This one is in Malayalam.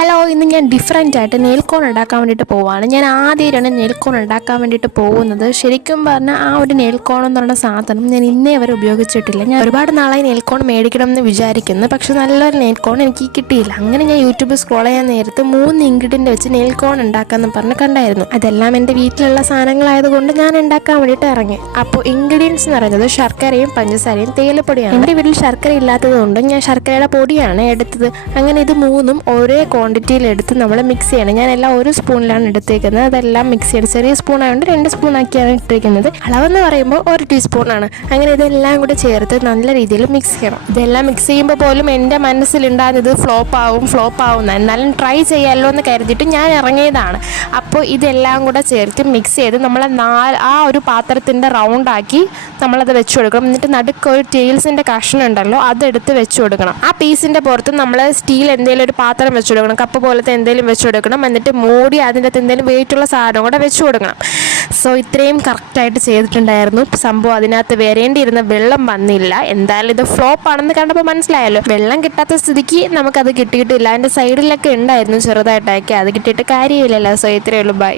ഹലോ, ഇന്ന് ഞാൻ ഡിഫറെൻ്റ് ആയിട്ട് നെയിൽ കോൺ ഉണ്ടാക്കാൻ വേണ്ടിയിട്ട് പോവുകയാണ്. ഞാൻ ആദ്യമായിട്ടാണ് നെയിൽ കോൺ ഉണ്ടാക്കാൻ വേണ്ടിയിട്ട് പോകുന്നത്. ശരിക്കും പറഞ്ഞാൽ ആ ഒരു നെയിൽ കോൺ എന്ന് പറയുന്ന സാധനം ഞാൻ ഇന്നേ വരെ ഉപയോഗിച്ചിട്ടില്ല. ഞാൻ ഒരുപാട് നാളായി നെയിൽ കോൺ മേടിക്കണം എന്ന് വിചാരിക്കുന്നു, പക്ഷെ നല്ലൊരു നെയിൽ കോൺ എനിക്ക് കിട്ടിയില്ല. അങ്ങനെ ഞാൻ യൂട്യൂബ് സ്ക്രോൾ ചെയ്യാൻ നേരത്ത് 3 ഇൻഗ്രീഡിയൻ്റ് വെച്ച് നെയിൽ കോൺ ഉണ്ടാക്കാമെന്ന് പറഞ്ഞ് കണ്ടായിരുന്നു. അതെല്ലാം എൻ്റെ വീട്ടിലുള്ള സാധനങ്ങളായതുകൊണ്ട് ഞാൻ ഉണ്ടാക്കാൻ വേണ്ടിയിട്ട് ഇറങ്ങി. അപ്പോൾ ഇൻഗ്രീഡിയൻസ് എന്ന് പറയുന്നത് ശർക്കരയും പഞ്ചസാരയും തേയിലപ്പൊടിയാണ്. എൻ്റെ വീട്ടിൽ ശർക്കര ഇല്ലാത്തതുകൊണ്ട് ഞാൻ ശർക്കരയുടെ പൊടിയാണ് എടുത്തത്. അങ്ങനെ ഇത് മൂന്നും ഒരേ ക്വാണ്ടിറ്റിയിലെടുത്ത് നമ്മൾ മിക്സ് ചെയ്യണം. ഞാൻ എല്ലാം ഒരു സ്പൂണിലാണ് എടുത്തേക്കുന്നത്. അതെല്ലാം മിക്സ് ചെയ്യണം. ചെറിയ സ്പൂൺ ആയതുകൊണ്ട് 2 സ്പൂണാക്കിയാണ് ഇട്ടിരിക്കുന്നത്. അളവെന്ന് പറയുമ്പോൾ 1 ടീസ്പൂണാണ്. അങ്ങനെ ഇതെല്ലാം കൂടെ ചേർത്ത് നല്ല രീതിയിൽ മിക്സ് ചെയ്യണം. ഇതെല്ലാം മിക്സ് ചെയ്യുമ്പോൾ പോലും എൻ്റെ മനസ്സിലുണ്ടാകുന്നത് ഫ്ലോപ്പ് ആവും എന്നാലും ട്രൈ ചെയ്യാമല്ലോ എന്ന് കരുതിയിട്ട് ഞാൻ ഇറങ്ങിയതാണ്. അപ്പോൾ ഇതെല്ലാം കൂടെ ചേർത്ത് മിക്സ് ചെയ്ത് നമ്മൾ ആ ഒരു പാത്രത്തിൻ്റെ റൗണ്ടാക്കി നമ്മളത് വെച്ച് കൊടുക്കണം. എന്നിട്ട് നടുക്ക് ഒരു ടീൽസിൻ്റെ കഷ്ണം ഉണ്ടല്ലോ, അതെടുത്ത് വെച്ച് കൊടുക്കണം. ആ പീസിൻ്റെ പുറത്ത് നമ്മൾ സ്റ്റീൽ എന്തെങ്കിലും ഒരു പാത്രം വെച്ച് കൊടുക്കണം, കപ്പ് പോലത്തെ എന്തെങ്കിലും വെച്ച് കൊടുക്കണം. എന്നിട്ട് മൂടി അതിൻ്റെ അകത്ത് എന്തെങ്കിലും വെയിറ്റുള്ള സാധനം കൂടെ വെച്ച് കൊടുക്കണം. സോ ഇത്രയും കറക്റ്റായിട്ട് ചെയ്തിട്ടുണ്ടായിരുന്നു. സംഭവം അതിനകത്ത് വരേണ്ടിയിരുന്ന വെള്ളം വന്നില്ല. എന്തായാലും ഇത് ഫ്ലോപ്പ് ആണെന്ന് കണ്ടപ്പോൾ മനസ്സിലായല്ലോ. വെള്ളം കിട്ടാത്ത സ്ഥിതിക്ക് നമുക്കത് കിട്ടിയിട്ടില്ല. അതിൻ്റെ സൈഡിലൊക്കെ ഉണ്ടായിരുന്നു ചെറുതായിട്ടൊക്കെ, അത് കിട്ടിയിട്ട് കാര്യമില്ലല്ലോ. സോ ഇത്രയേ ഉള്ളൂ. ബൈ.